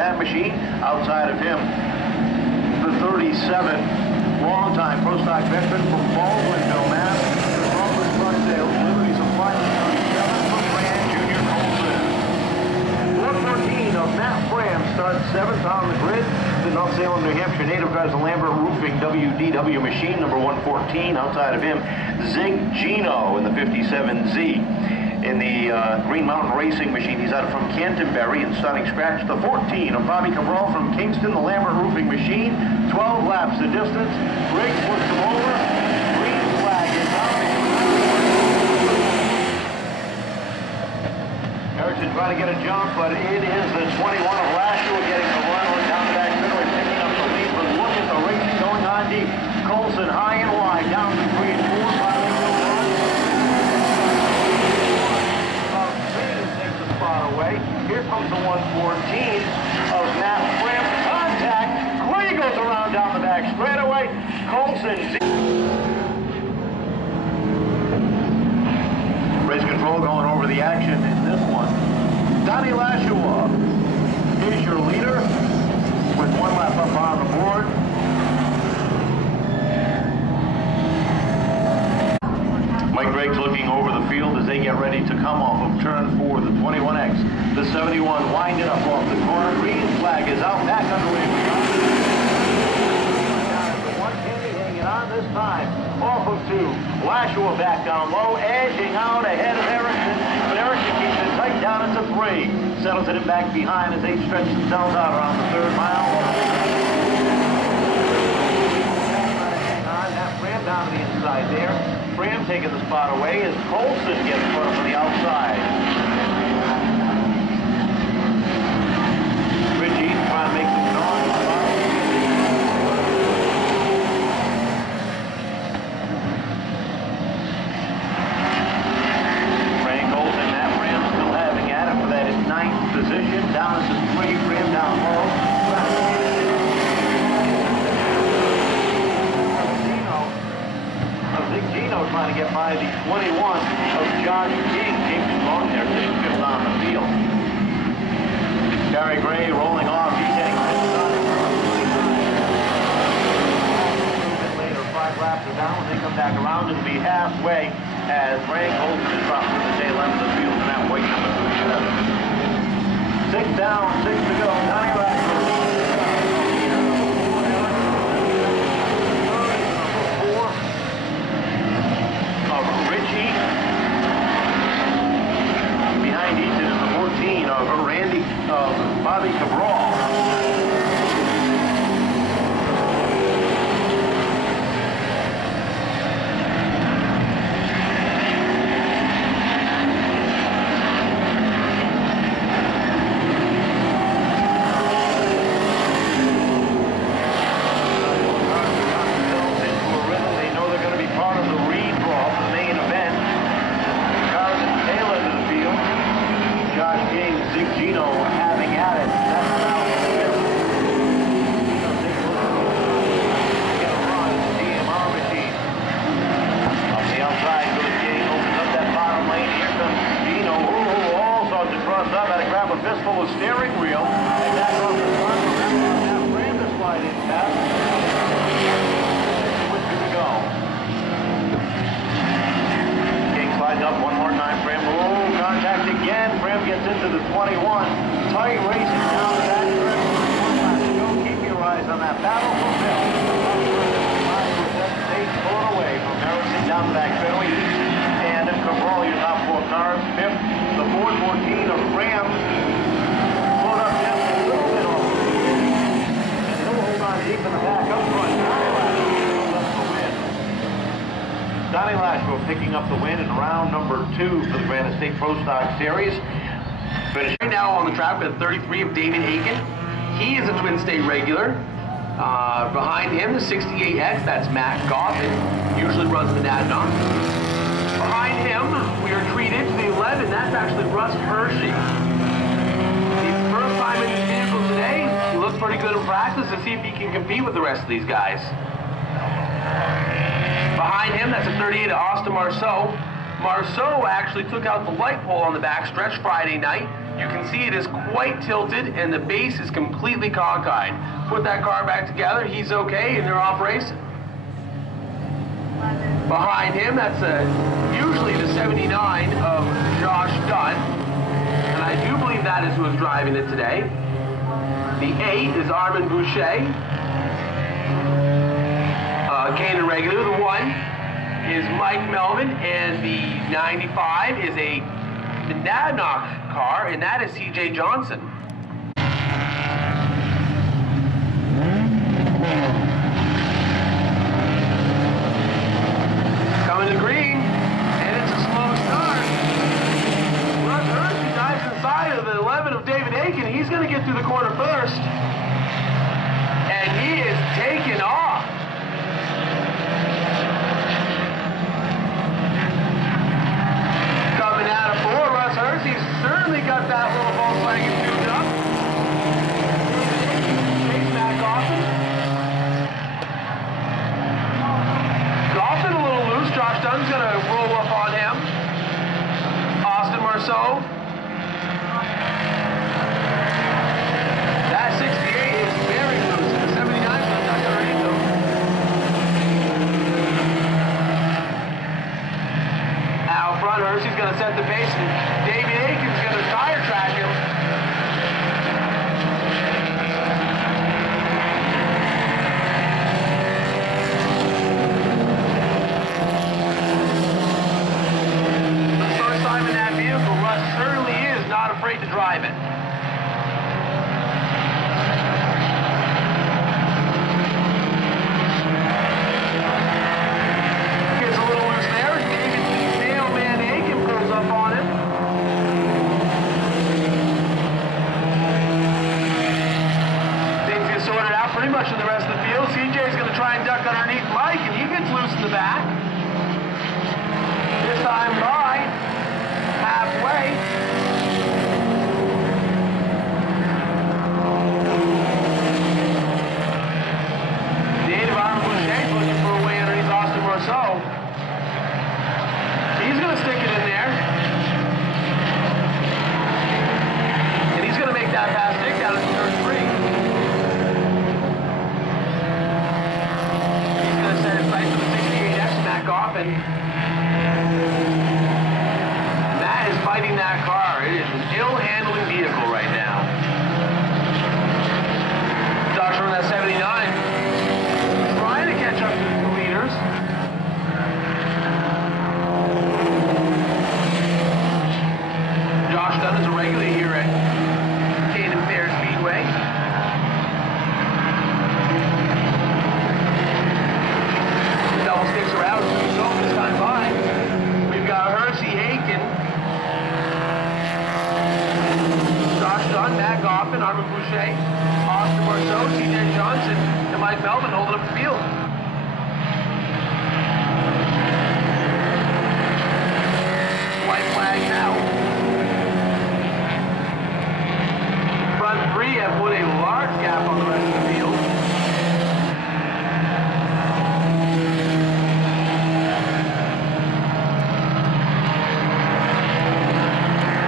that machine. Outside of him, the 37, longtime pro stock veteran from Baldwinville, Mass. The Columbus Truck Sales, Liberty Supply, 37 from Brand Junior Colson. 414 of Matt Fram starts 7th on the grid. The North Salem, New Hampshire native drives the Lambert Roofing WDW machine, number 114. Outside of him, Zig Gino in the 57Z. In the Green Mountain Racing machine, he's out from Canterbury and starting scratch. The 14 of Bobby Cabral from Kingston, the Lambert Roofing machine. 12 laps the distance. Briggs puts him over. Green flag is out. Erickson trying to get a jump, but it is the 21 of Lashua getting the run down the back middle and picking up the lead. But look at the racing going on deep. Colson high and wide down to 3 and 4. Away. Here comes the 114 of Matt Fram. Contact. Quay goes around down the back straightaway. Colson. Race control going over the action in this one. Donnie Lashua is your leader with 1 lap up on the board. Mike Gregg's looking over the field as they get ready to come off of turn 4, the 21X. The 71 winding up off the corner. Green flag is out, back underway. The 110 hanging on this time. Off of 2. Lashua back down low, edging out ahead of Erickson. But Erickson keeps it tight down into 3. Settles it in back behind as they stretch themselves out around the 3rd mile. Fram down to the inside there. Fram taking the spot away as Colson gets put up on the outside. Richie trying to make some noise. Frank Colson, Matt Fram still having at it for that 9th position. Down to 3, Fram down low. Zig Gino trying to get by the 21 of Josh King. James Long there, sitting 5th on the field. Gary Gray rolling off. He's getting pissed on. Later, 5 laps are down. When they come back around, it'll be halfway as Frank Olsen is dropped to the tail end of the field in that white number 37. 6 down, 6 to go. Donnie Lashua. Richie. Behind Ethan is the 14 of Bobby Cabral. Gino having at it. That's about it. Get a run. DMR machine. Off the outside goes King. Opens up that bottom lane. Here comes Gino. Ooh, all sorts of cross up. Had to grab a fistful of steering wheel. And back off the front. That Fram to slide in fast. Which to go. King slides up one more time. Fram. Oh, contact again. Fram gets into the 21. Tight racing down the back stretch. Keep your eyes on that battle for Bill. Pulling away from Erickson down the back straightaway. And Cabral, your top 4 cars. 5th, the 414 of Fram. Pulled up just a little bit off. And he'll hold on deep in the back up front. Donnie Lashua picking up the win in round number 2 for the Granite State Pro Stock Series. Finishing right now on the track with 33 of David Aiken. He is a Twin State regular. Behind him, the 68X, that's Matt Goffin. Usually runs the Dandenong. Behind him, we are treated to the 11. That's actually Russ Hershey. His first time in his vehicle today. He looks pretty good in practice. Let's see if he can compete with the rest of these guys. Behind him, that's a 38 of Austin Marceau. Marceau actually took out the light pole on the back stretch Friday night You can see it is quite tilted and the base is completely cockeyed. Put that car back together, he's okay, and they're off racing. Behind him, that's usually the 79 of Josh Dunn, and I do believe that is who is driving it today. The 8 is Armin Boucher, Canadian regular. The 1 is Mike Melvin, and the 95 is a Monadnock car, and that is CJ Johnson. Coming to green, and it's a slow start. Russ Hurst dives inside of the 11 of David Aiken. He's going to get through the corner first, and he is taking off. Coming out of 4, Russ Hurst. He's certainly got that little Volkswagen tuned up. Chase Matt Goffin. Goffin a little loose. Josh Dunn's going to roll up on him. Austin Marceau. That 68 is very loose. The 79 is not underneath him. Out front, Hersey's going to set the pace, and David Aiken's going to tire track him. The first time in that vehicle, Russ certainly is not afraid to drive it. Gets a little loose there, and David Mailman Aiken pulls up on him. Things get sorted out pretty much in the rest of the field. CJ's going to try and duck underneath Mike, and he gets loose in the back. This time by halfway. Native Armin Boucher's looking for a way underneath Austin Marceau. He's going to stick it in there. And he's going to make that pass stick down into turn 3. He's going to set his sights for the 68X Matt Goffin. Matt is fighting that car. It is an ill-handling vehicle right now. Josh from that 79. Trying to catch up to the leaders. Josh Dunn is a regular here at Canadian Fair Speedway. Double sticks around, so this time by. We've got Hersey Aiken, Josh Dunn, Matt Goffin, Armin Boucher, Austin Marceau, CJ Johnson, and Mike Melvin holding up the field. White flag now. Front 3 have put a large gap on the rest of the field.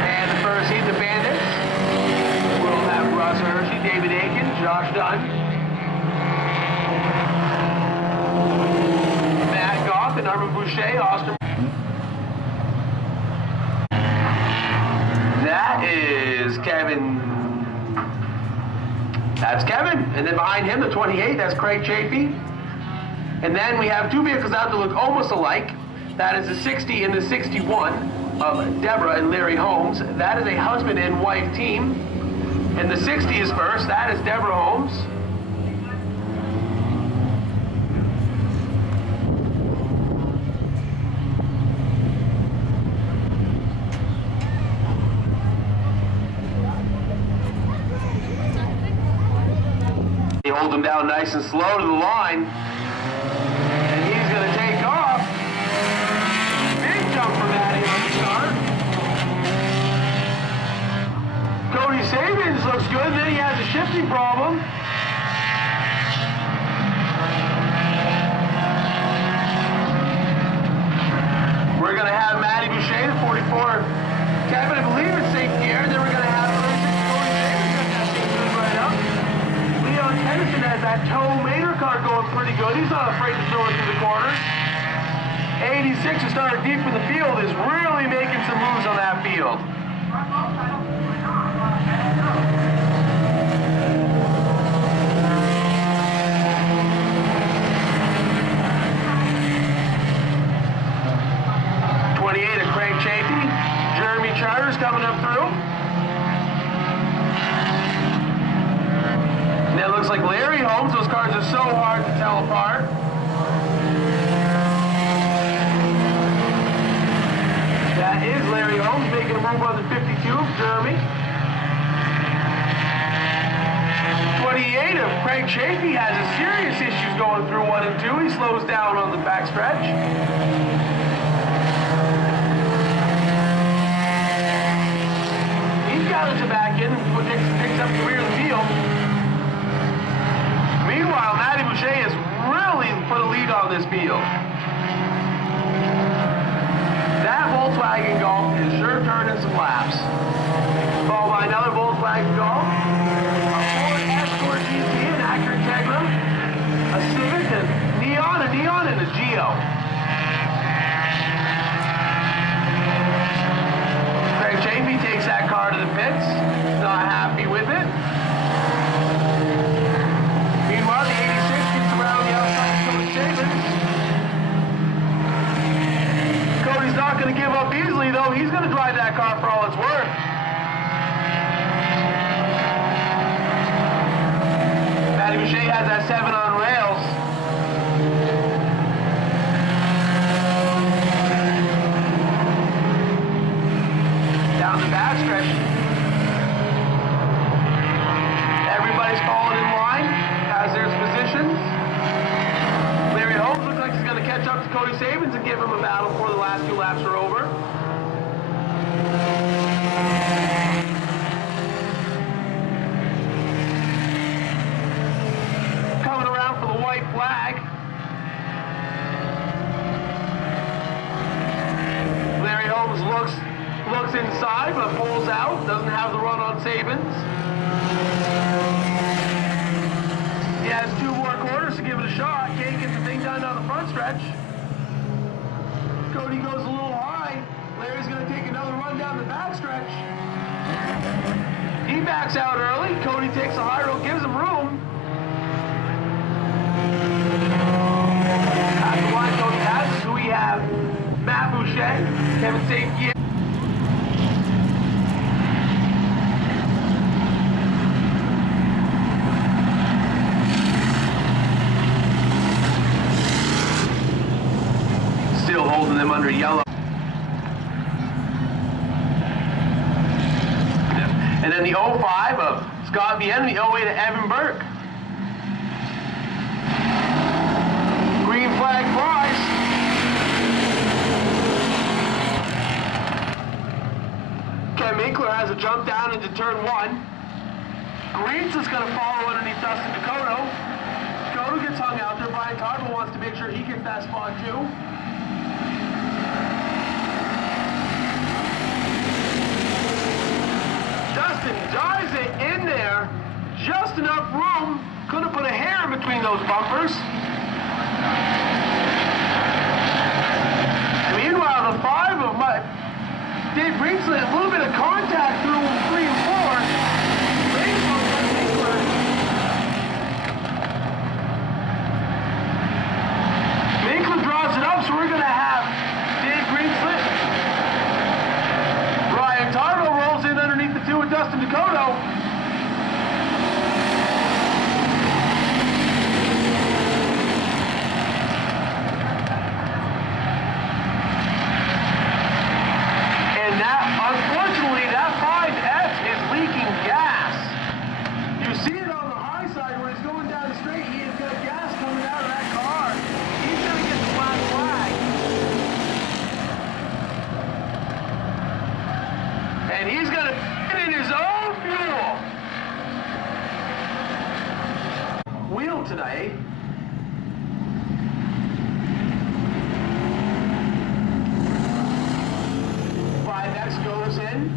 And the first heat, the Bandits will have Russ Hershey, David Aiken, Josh Dunn, Matt Goff, and Armin Boucher, Austin. That is Kevin. That's Kevin. And then behind him, the 28, that's Craig Chafee. And then we have 2 vehicles out that look almost alike. That is the 60 and the 61 of Deborah and Larry Holmes. That is a husband and wife team. And the 60 is first. That is Deborah Holmes. They hold him down nice and slow to the line. And he's going to take off. Big jump for Matty on the start. Cody Sabins looks good, and then he has a shifting problem. We're going to have Matty Boucher, the 44 Kevin, I believe it's safe gear, and then we're going to have that tow mater car going pretty good. He's not afraid to throw it through the corners. 86, who started deep in the field, is really making some moves on that field. Charters coming up through. And it looks like Larry Holmes. Those cars are so hard to tell apart. That is Larry Holmes making a move on the 52 of Jeremy. 28 of Craig Chafee has a serious issues going through 1 and 2. He slows down on the backstretch. Got it back in and picks up the rear of the field. Meanwhile, Matty Boucher has really put a lead on this field. That Volkswagen Golf is sure turning some laps. Followed by another Volkswagen Golf, a Ford Escort GT, an Acura Integra, a Civic, a Neon, and a Geo. Craig Chafee takes that car to the pits, not happy with it. Meanwhile, the 86 gets around the outside of Cody Sabins. Cody's not going to give up easily, though. He's going to drive that car for all it's worth. Matty Boucher has that 7 on rails. Down the backstretch. Everybody's falling in line, has their positions. Larry Holmes looks like he's going to catch up to Cody Sabins and give him a battle before the last 2 laps are over. Coming around for the white flag. Larry Holmes looks inside, but pulls out. Doesn't have the run on Sabins. He has 2 more quarters to give it a shot. Can't get the thing done down the front stretch. Cody goes a little high. Larry's going to take another run down the back stretch. He backs out early. Cody takes the high road, gives him room. After one, Cody has who we have. Matt Boucher, Kevin Safety. Still holding them under yellow. And then the 05 of Scott Vienna, the 08 of Evan Burke. Green flag flies. Ken Minkler has a jump down into turn 1. Greens is going to follow underneath Dustin Dakota. Dakota gets hung out there. Brian Cardwell wants to make sure he gets that spot too. Dustin dives it in there. Just enough room. Couldn't put a hair in between those bumpers. Meanwhile, the 5 of Dave Greensley, a little bit of contact through 3 and 4. Minkler draws it up, so we're going to have Dave Greensley. Brian Tardo rolls in underneath the 2 with Dustin Dakota. Unfortunately, that 5F is leaking gas. You see it on the high side when it's going down the straight. He has got gas coming out of that car. He's going to get the black flag. And he's going to put in his own fuel. Wheel today. Goes in.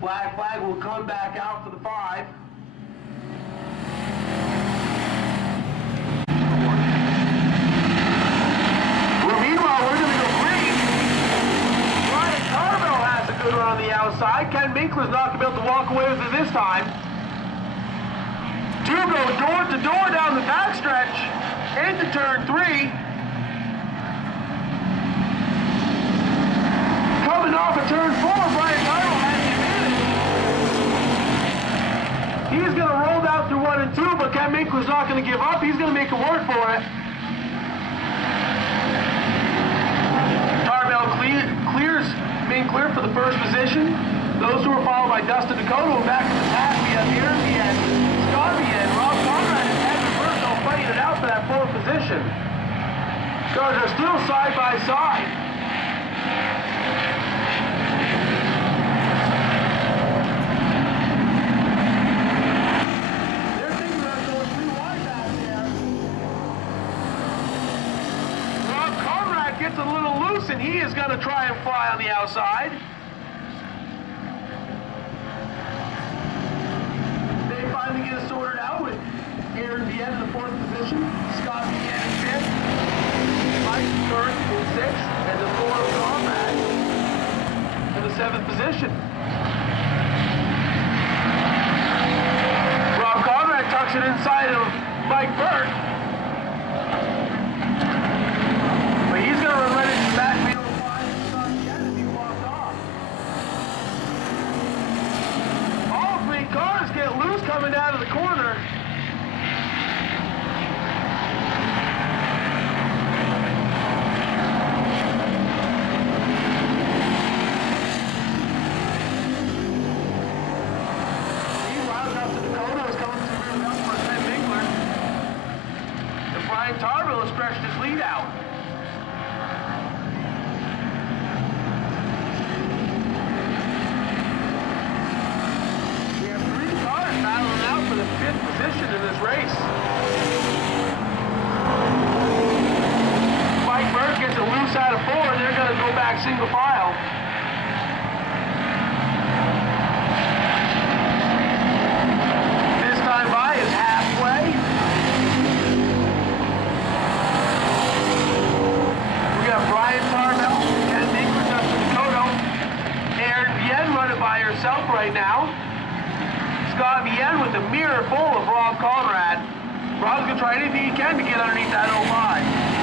Black flag will come back out for the 5. Winkler's not going to be able to walk away with it this time. Two go door to door down the backstretch into turn 3. Coming off of turn 4, Brian Tyrrell has the advantage. He's going to roll down through 1 and 2, but Ken Winkler's not going to give up. He's going to make a work for it. Main clear for the first position. Those who are followed by Dustin Dakota. Back to the pack, we have Aaron Bien, Scott Bien, Rob Conrad, and Evan Burke all fighting it out for that 4th position. Cars are still side by side. They're thinking about going 3 wide back there. Rob Conrad gets a little loose, and he is going to try and fly on the outside. They finally get it sorted out with Aaron Bien in the 4th position, Scott Bien in 5th, Mike Burke in 6th, and the 4th Conrad in the 7th position. Rob Conrad tucks it inside of Mike Burke. But he's going to run right into the back wheel. Cars get loose coming out of the corner. Meanwhile, Dustin Dakota is coming to the rear up for Ken Winkler. And Brian Tyrrell has stretched his lead out. Battling out for the 5th position in this race. Mike Burke gets it loose out of 4, and they're going to go back single file. This time by is halfway. We got Brian Tyrrell, Ken Winkler, Dustin Dakota, Aaron Bien running by herself right now. Scott Bien with a mirror full of Rob Conrad. Rob's going to try anything he can to get underneath that 05.